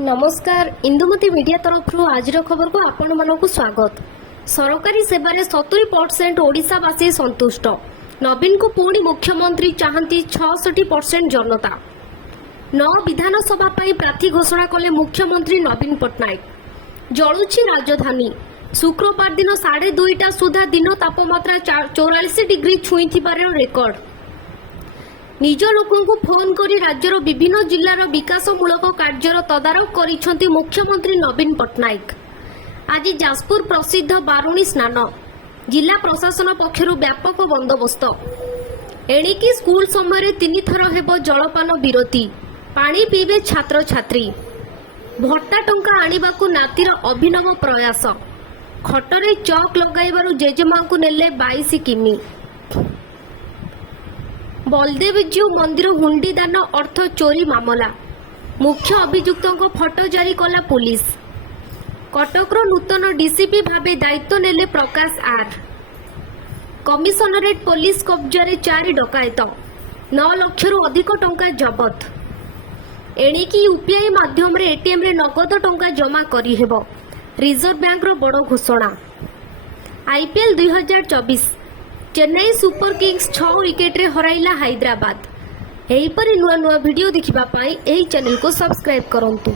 नमस्कार इंदुमती मीडिया तरफ आज खबर को आपण मानक स्वागत। सरकारी सेवार 70% ओडिशावासी संतुष्ट। नवीन को पुणी मुख्यमंत्री चाहती 66% जनता। 9 विधानसभा प्रार्थी घोषणा कले मुख्यमंत्री नवीन पट्टनायक। जलुची राजधानी। शुक्रवार दिन 2:30 सुधा दिन तापमात्रा 44 डिग्री छुई रेकर्ड। निज लोकंकु फोन करी राज्यर विभिन्न जिल्लार विकासमूलक कार्यर तदारख करिसेंति मुख्यमंत्री नवीन पट्टनायक। आज जाजपुर प्रसिद्ध बारुणी स्नान। जिला प्रशासन पक्षरु व्यापक बंदोबस्त। एणिकी स्कूल समय 3 थर हेब जलपान विरति। पानी पीबे छात्र छात्री। भट्टा टंका आनिबाकु नातीर अभिनव प्रयास। खटरे चौक लगाइबारु जेजेमा को नेले 22 किमी। बलदेवजीउ मंदिर हुंडी दान अर्थ चोरी मामला। मुख्य अभियुक्तों फोटो जारी कला पुलिस। कटकर नूतन डीसीपी भावे दायित्व नेले प्रकाश आर। कमिशनरेट पुलिस कब्जारे 4 डकायत। 9 लाख अधिक टंका जबत। एणिकी यूपीआई माध्यम एटीएम रे नगद टंका जमा करी हेबो। रिजर्व बैंक रो बड़ घोषणा। IPL 2024 Chennai super Kings 6 wicket रे हराइला हैदराबाद। एहीपरि नुआ नुआ वीडियो देखिबा पाई एही चैनल को सब्सक्राइब करंतु।